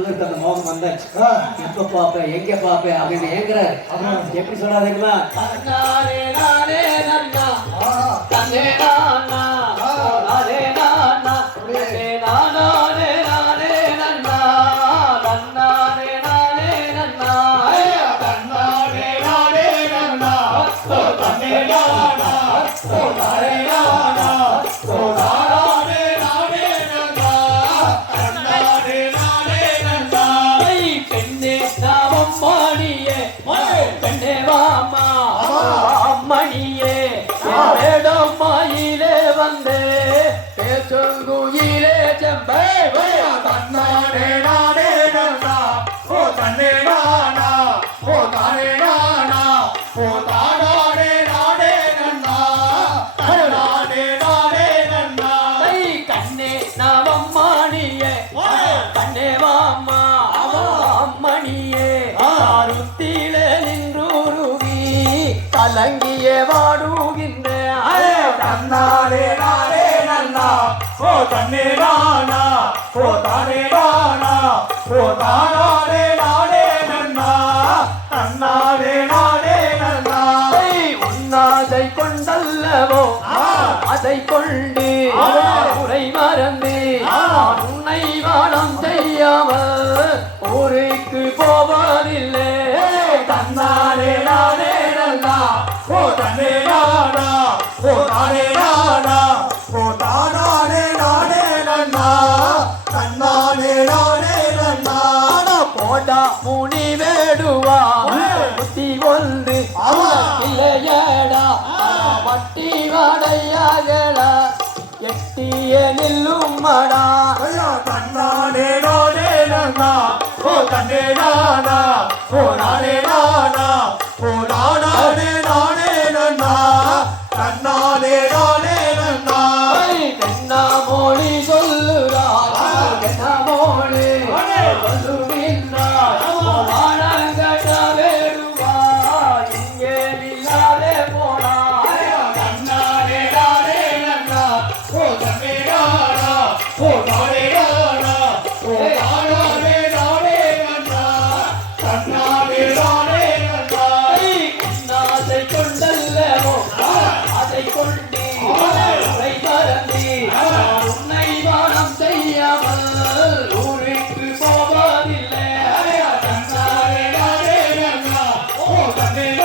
சொல்லிருக்கு அந்த மோகம் வந்தாச்சு. எப்ப பாப்ப எங்க பாப்ப அப்படின்னு ஏங்குறாரு. எப்படி சொல்லாதீங்களா தன்னாரே நானே நன்னா. தன்னே நாமம் மாணியே பெண்ணே வாமா அம்மணியே வேடம் மாயிலே வந்தே. கலங்கியே வாடுகின்ற தன்னானே நானே நன்னா. ஓ தன்னே நானா. ஓ தானே நானா. ஓ தானானே நானே நன்னா. தன்னானே நானே நன்னா. உன்னாதை கொண்டல்லவோ அதை கொண்டு உரை மறந்து. உன்னை வானம் செய்யாமல் ஊருக்கு போவதில்லை. தன்னானே நானே ஓ தன்னே நானா ஓ தானே நானா ஓ தானானே நானே நன்னா தன்னானே நானே நன்னா. போடா முனி வேடுவா புத்தி ஒன்று இல்லையடா வட்டி வாடையாகடா எட்டிய நில்லும் மடா தன்னானே நானே நன்னா ஓ தன்னே நானா ஓ நானே நானே. Amen.